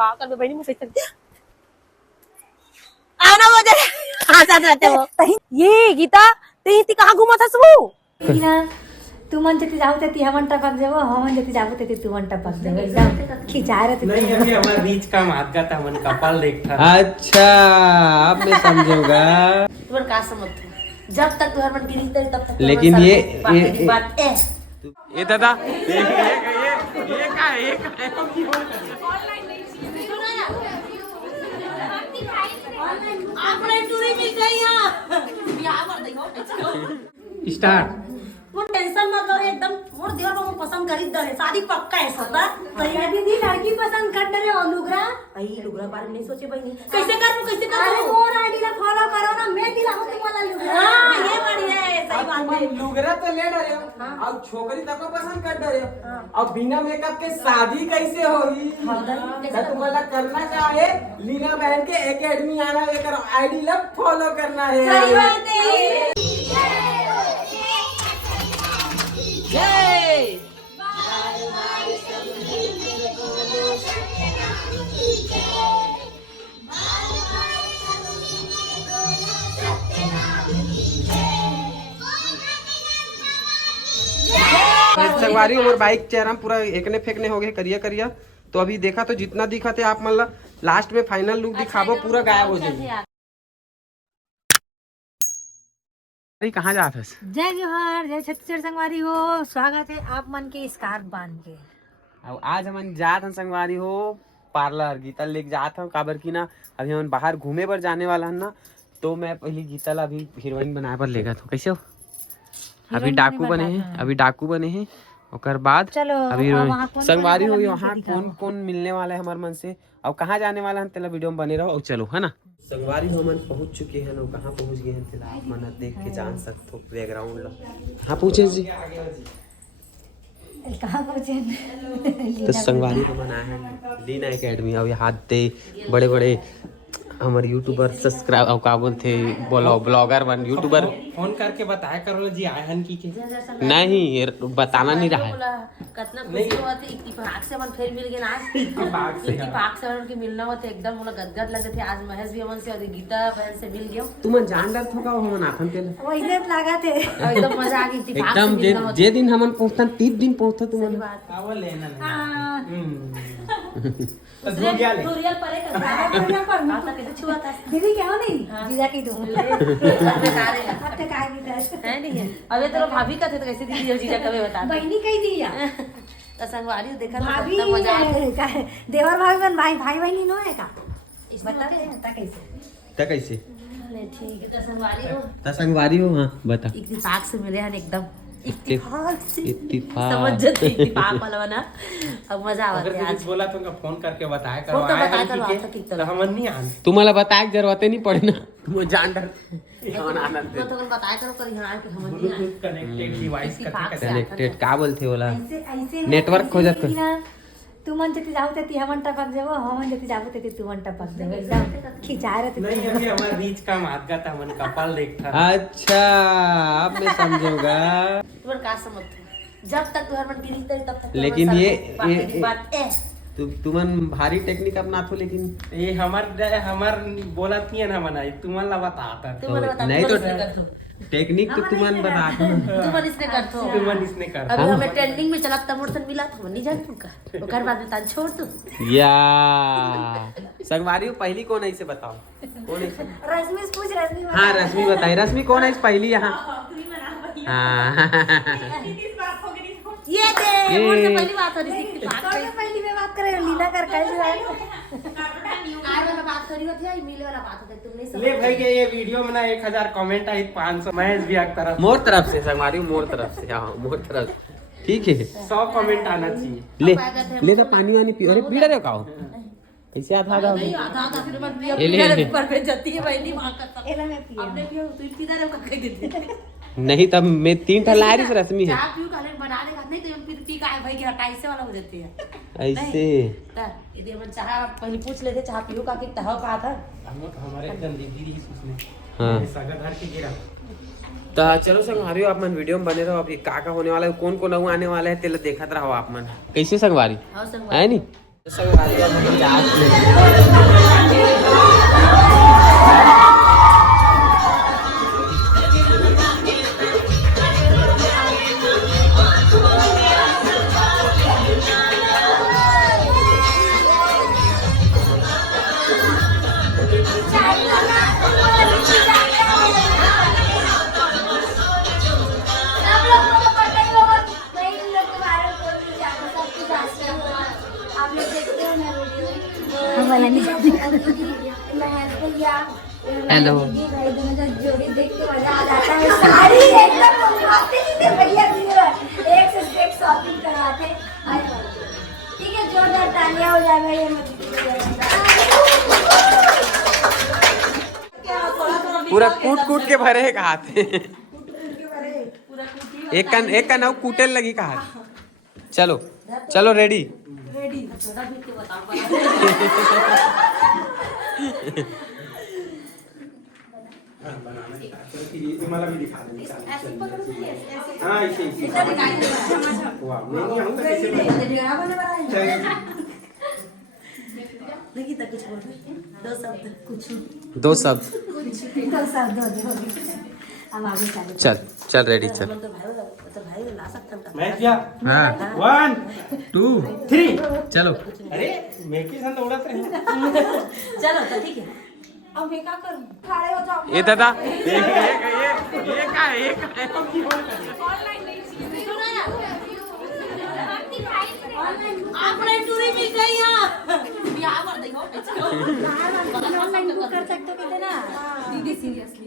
का कर बहनी मुझे आना मुझे हंसत रहते हो ये गीता ती कहाँ घुमा था वो तू म्हणते ती जाऊ ती हमन टपक जाव हम म्हणते ती जाऊ ती तू मन टपक जाव एकदम खिंचा रहे थे। नहीं अभी हमारा बीच का मात का था मन कपाल देखता। अच्छा अब मैं समझूंगा। तुम्हारे का समझ जब तक तुम्हारे मन गिरी तक तब तक लेकिन ये बात है ये दादा आपने टूरी मिल गई यहाँ कर देखो स्टार्ट। वो टेंशन मत लो एकदम मोर देवर को पसंद करी दे शादी पक्का है सबका तैयार दीदी लड़की पसंद कर रहे हो लुगरा आई लुगरा बारे में नहीं सोचे बहनी कैसे करूं अरे मोर आईडी ला फॉलो करो ना मैं दिलाऊं तुम्हाला लुगरा। हां ये बढ़िया है सही बात है लुगरा तो ले डरे अब छोकरी तक को पसंद कर डरे अब बिना मेकअप के शादी कैसे होगी। मैं तुम्हारा करना चाहे लीना बहन के एकेडमी आना लेकर आईडी ला फॉलो करना है। सही बात है जय संगवारी और बाइक चेहरा पूरा एकने फेंकने हो गए करिया करिया। तो अभी देखा तो जितना दिखा थे आप मतलब लास्ट में फाइनल लुक दिखाबो पूरा गायब हो जाएगी। कहाँ जात है? जय जोहार जय छत्तीसगढ़ संगवारी हो स्वागत है आप मन के स्कार्फ बांध के। अब आज हम जात हैं संगवारी हो पार्लर गीता लेके जात हूँ काबर की ना अभी हम बाहर घूमे पर जाने वाला है ना। तो मैं पहले गीता ला अभी हीरोइन बनाए पर लेगा तो कैसे हो अभी डाकू बने हैं और बाद चलो अभी वहाँ कौन संगवारी हो कौन वहाँ कौन कौन मिलने वाला है हमारे मन से और कहाँ जाने वाला है तेला वीडियो में बने रहो और चलो है ना। संगवारी हो मन पहुँच चुके हैं लोग कहाँ पहुँच गए हैं तेला आप मन देख के जान सकते हो बैकग्राउंड ला हाँ पूछे जी कहाँ पहुँचे तो संगवारी को बनाया है लीना एकेडमी और यहाँ दे बड़े बड़े हमारे यूट्यूबर सब्सक्राइब और का बोलते बोलो ब्लॉगर बन यूट्यूबर फोन करके बताया करो जी आयहन की के नहीं बताना नहीं रहा है। कितना खुशी होती इत्तेफाक से मन फिर मिल गए आज इत्तेफाक से मन के मिलना होते एकदम मोला गदगद लगे थे आज महेश भी हमन से और गीता बहन से मिल गए तुम जान डर थोका हो हम आखन के वही लगा थे एकदम मजा आ गई इत्तेफाक से एकदम मिलना जे दिन हमन पहुंचता 3 दिन पहुंचता तुम वो लेना दूरियल परे कर छुआ था दीदी क्या हो नहीं जीजा की दूँ है नहीं अबे तो भाभी का थे तो कैसे दीदी जीजा कभी बता बहनी कही दिया तो संगवारी देखा भाभी तो मजा आ देवर भाभी बन भाई भाई बहनी नो है का बताते हैं ता कैसे ता कैसे ठीक है तो संगवारी हो संगवारी हो हाँ बता इत्तेफाक से मिले हैं एकदम इत्तेफाक से इत्तेफाक समझ जाते इत्तेफाक वाला बना अब मजा आ अगर गया आज कुछ बोला तो फोन करके बताया करो फोन तो बताया आयहन करो, की आता के ठीक तो हमन नहीं आन तुम्हाला बताया की जरूरत नहीं पड़े ना तुम जान डर तो तो बताया करो करी हां कि हम नहीं आए ब्लूटूथ कनेक्टेड डिवाइस इत्तेफाक से कनेक्टेड का बोलते बोला ऐसे ऐसे नेटवर्क खोजत तू म्हणते ती जाऊ ती हमन टपक जाव हम म्हणते ती जाऊ ती तू मन टपक जाव एकदम खिंचा रहे थे। नहीं अभी हमारा बीच का मात का था मन कपाल देखता। अच्छा अब मैं समझूंगा। तुम्हारे का समझ जब तक तुम्हारे मन गिरी तब तक लेकिन ये बात है तुमन भारी टेक्निक अपना थो लेकिन ये हमार बोला थी ना मनाई तुम्हारा बताता तुम मन बता नहीं तो कर दो टेक्निक तो तुमन बता तुम मन इसने कर दो तुमन इसने कर अभी हमें ट्रेंडिंग में चला तब मोर मिला था नहीं जान तुमका घर बाद में तान छोड़ तू या संगवारी हो पहली कौन है इसे बताओ कौन है रश्मि से पूछ रश्मि हाँ रश्मि बताई रश्मि कौन है इस पहली यहाँ ये दे मोर से पहली बात हो रही थी पहली में बात करे लीला कर कैसे आए वाला बात करी होती है मिले वाला बात होती तुम नहीं समझ ले भाई ये वीडियो में ना 1000 कमेंट आई 500 महेश भी एक तरफ मोर तरफ से संगवारी हो मोर तरफ से हाँ मोर तरफ से ठीक है 100 कमेंट आना चाहिए ले तो पानी वानी पियो अरे पी रहे हो काओ कैसे आधा आधा नहीं आधा आधा फिर मत पिया ले, ले। पर पे जाती है बहनी वहां का एला में पिया आपने पिया तू किधर है कह देते नहीं तब मैं 3 ठा लारी से रश्मि है चाय पीऊ काले बना देगा नहीं तो फिर पी का भाई की 28 वाला हो जाती है ऐसे यदि हम चाह पहले पूछ लेते चाह पीऊ का कि तह का था हमारे एकदम दीदी ही उसने हाँ सगा धर के गिरा तो चलो संगवारी आप मन वीडियो में बने रहो अभी का होने वाला है कौन कौन आने वाला है तेला देखत रहो आप मन कैसे संगवारी हां संग है नी आप लोग देखते हो ना वीडियो हमारा नहीं हेलो। भाई दोनों का जोड़ी देख के मजा आ जाता है। साड़ी एकदम आते ही थे भैया दिए एक से एक शॉपिंग करवाते। ठीक है, जोरदार तालियां हो जाए मेरे पूरा कूट कूट के भरे है कहा थे। एक का नाव कूटे लगी कहा। चलो चलो रेडी। मला भी दिखा देंगे। हाँ ऐसे वाह मैं नहीं आऊँगा कैसे दो शब्द अब आगे चलो। चल चल रेडी चल। मैं क्या हाँ 1 2 3 चलो। अरे मैं के साथ उड़ाते रहे। चलो तो ठीक है। अब मैं क्या करूं? खड़े हो जाओ। ये दादा ये का है आपने टूरी मिल गई यहाँ बिहार में देखो ऑनलाइन बुक कर सकते हो कहते ना। दीदी सीरियसली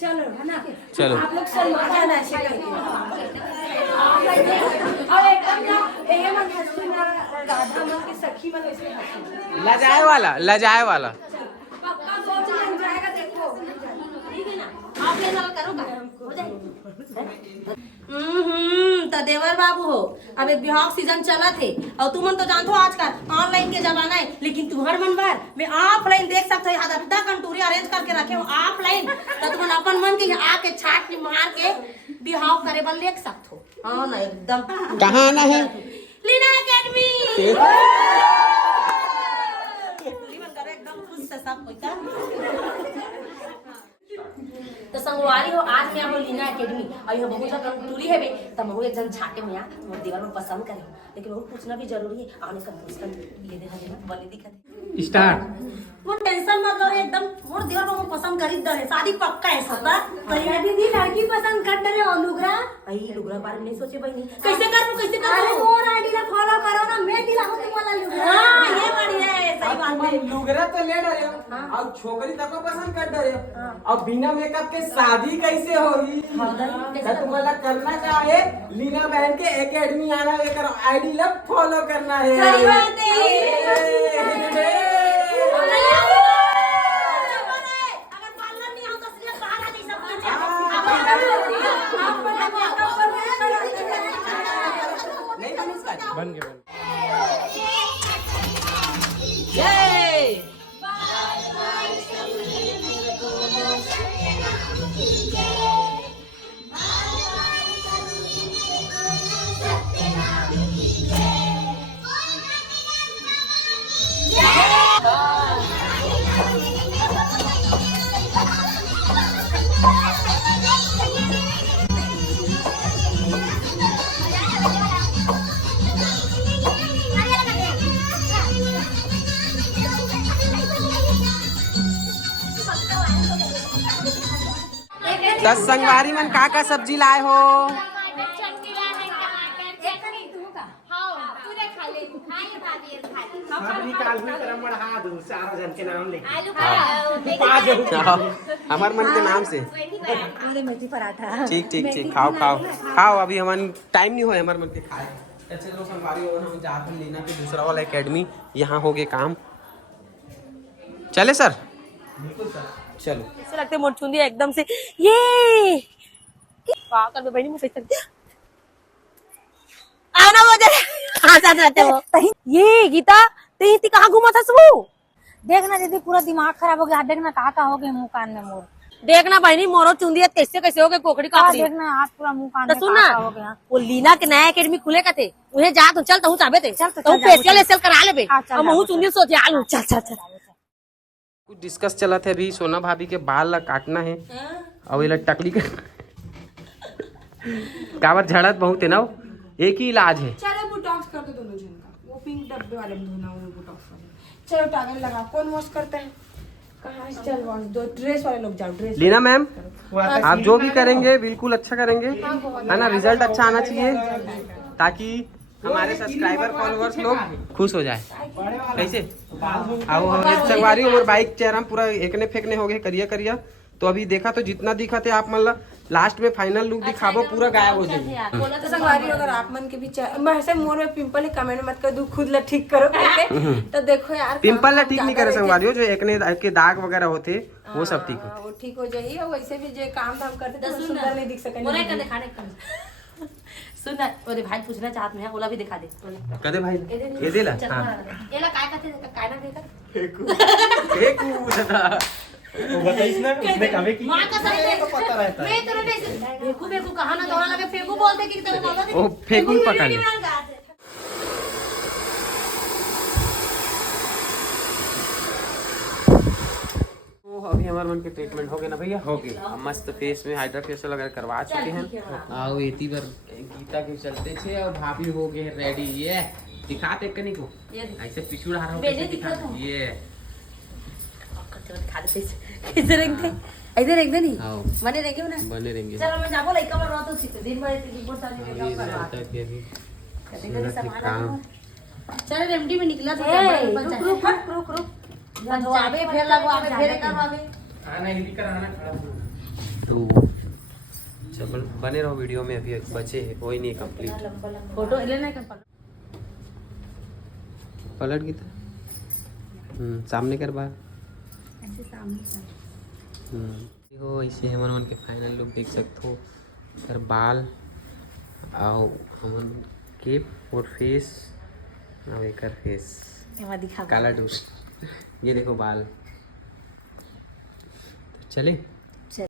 चलो है ना, चलो। आप लोग सलमान खान ऐसे करके और एकदम ना ये मन हंसू ना राधा मन की सखी मन वैसे हंसू। लजाए वाला पक्का सोच बन जाएगा, देखो ठीक है ना। आप ये साल करोगा हो जाए। तो देवर बाबू हो, अब एक बिहार सीजन चला थे और तुम तो जानते हो आजकल ऑनलाइन के जमाना है, लेकिन तुम्हार मन बार मैं ऑफलाइन देख सकते हो। आधा कंटूरी अरेंज करके रखे हो ऑफलाइन, तो तुम अपन मन के आके छाट मार के बिहाव करे बल देख सकते हो। हाँ ना एकदम। कहाँ आना है? लीना एकेडमी। एकदम खुश से सब होता। तो संगवारी हो, आज मैं हो लीना एकेडमी और यह बहुत सा टूरी है बे, तब हम एक जन छाटे में यार मोर दीवार में पसंद करे, लेकिन वो पूछना भी जरूरी है। आने का पूछना ये देखा देना बने दिखा स्टार्ट। वो टेंशन मत लो एकदम, मोर दीवार में पसंद कर दे है, शादी पक्का है सब बात। भैया दीदी लड़की पसंद कर रहे हो लुगरा। आई लुगरा बारे में नहीं सोचे बहनी, कैसे करूं कैसे अरे करूं। मोर आईडी ला फॉलो करो ना, मैं दिलाऊं तुम्हारा लुगरा। हां ये बढ़िया है, सही बात है। लुगरा तो ले डरे हो और छोकरी तक पसंद कर डरे हो और बिना मेकअप के शादी कैसे होगी। तो तुम्हारा करना क्या है, लीना बहन के एकेडमी आना है, आईडी ला फॉलो करना है। सही बात है। अगर पार्लर नहीं हो तो सिर्फ बाहर आ नहीं सकते। बन गया। दस संगवारी मन का सब्जी लाए हो? हमार मन के नाम से। अरे मेथी पराठा। ठीक ठीक ठीक, खाओ खाओ खाओ, अभी हमारे टाइम नहीं हो हमारे मन के खाए। अच्छा चलो संगवारी और हम जाते हैं लीना के दूसरा वाला एकेडमी, यहाँ हो गए काम। चले सर? बिल्कुल सर चलो। ऐसे लगते मोर चुंदी एकदम से ये वाह कर बहनी मुझे आना हो जाए आजाद रहते हो। ये गीता ते कहाँ घुमा था सब? देखना दीदी पूरा दिमाग खराब हो गया। देखना कहाँ हो गए मुंह कान में मोर। देखना बहनी मोरो चुंदी कैसे कैसे हो गए कोकड़ी काकड़ी देखना हाथ पूरा मुंह कान तो में सुन ना काला हो गया। वो लीना के नया एकेडमी खुले का थे उन्हें जा तो चल तू चाबे थे चल तो तू चल फेशियल एशियल करा लेबे हाँ, चल और महू चुंदी सोचे आलू चल चल चल कुछ डिस्कस चला थे अभी सोना भाभी के बाल ला काटना है और ये ला टकली के काबर झड़त बहुत है ना वो। एक ही इलाज है। चलो बोटॉक्स कर दो दोनों जन का, वो पिंक डब्बे वाले में धोना, वो बोटॉक्स वाले। चलो टॉवल लगाओ, कौन वॉश करता है? कहाँ से चल वॉश दो, ड्रेस वाले लोग जाओ, ड्रेस लीना मैम आप जो भी करेंगे बिल्कुल अच्छा करेंगे है ना, रिजल्ट अच्छा आना चाहिए ताकि हमारे सब्सक्राइबर फॉलोअर्स लोग खुश हो जाए। कैसे आओ संगवारी उमर बाइक चेहरा पूरा एकने फेंकने हो गए करिया करिया, तो अभी देखा तो जितना दिखा थे आप मतलब लास्ट में फाइनल लुक दिखाबो पूरा गायब हो जाएगी। तो संगवारी अगर आप मन के भी वैसे मोर में पिंपल है कमेंट मत कर दो, खुद ला ठीक करो करके। तो देखो यार पिंपल ला ठीक नहीं करे संगवारी, जो एकने के दाग वगैरह होते वो सब ठीक हो, वो ठीक हो जाइए। और वैसे भी जो काम धाम करते तो सुंदर नहीं दिख सके। सुन ना अरे भाई पूछना चाहत में ओला भी दिखा दे कदे भाई ये दे ला हां एला काय कहते काय ना देखा वो बताइस ना उसने कभी की मां का सही तो पता रहता है। मैं तो नहीं फेंकू फेंकू कहा ना दोहरा लगे फेंकू बोलते कि तेरे बोला ओ फेंकू पता नहीं। अभी हमारे मन के ट्रीटमेंट हो गए ना भैया, हो गए। हम मस्त फेस में हाइड्रा फेशियल वगैरह करवा चुके हैं। आओ एती बार गीता के चलते छे और भाभी हो गए रेडी। ये दिखाते कनी को ऐसे पिछुड़ा रहा हो कैसे दिखा ये दिखा देते इधर एक दे इधर एक दे नहीं आओ बने रहेंगे ना बने रहेंगे। चलो मैं जाबो लइका में रहतो सीख दिन भर रिपोर्ट सारी अभी मेकअप करवा रहता कि अभी कभी ठीक काम चल रेमडी में निकला तो रुक जाबे फिर लगवावे फिर करवावे आना हिंदी कराना खड़ा तो चल बने रहो वीडियो में, अभी बचे है कोई नहीं कंप्लीट। फोटो लेना है पलट गई था सामने कर बार ऐसे सामने देखो ऐसे हमन मन के फाइनल लुक देख सकते हो। कर बाल आओ हमन के और फेस और एक फेस एमा दिखा काला डूस ये देखो बाल। तो चले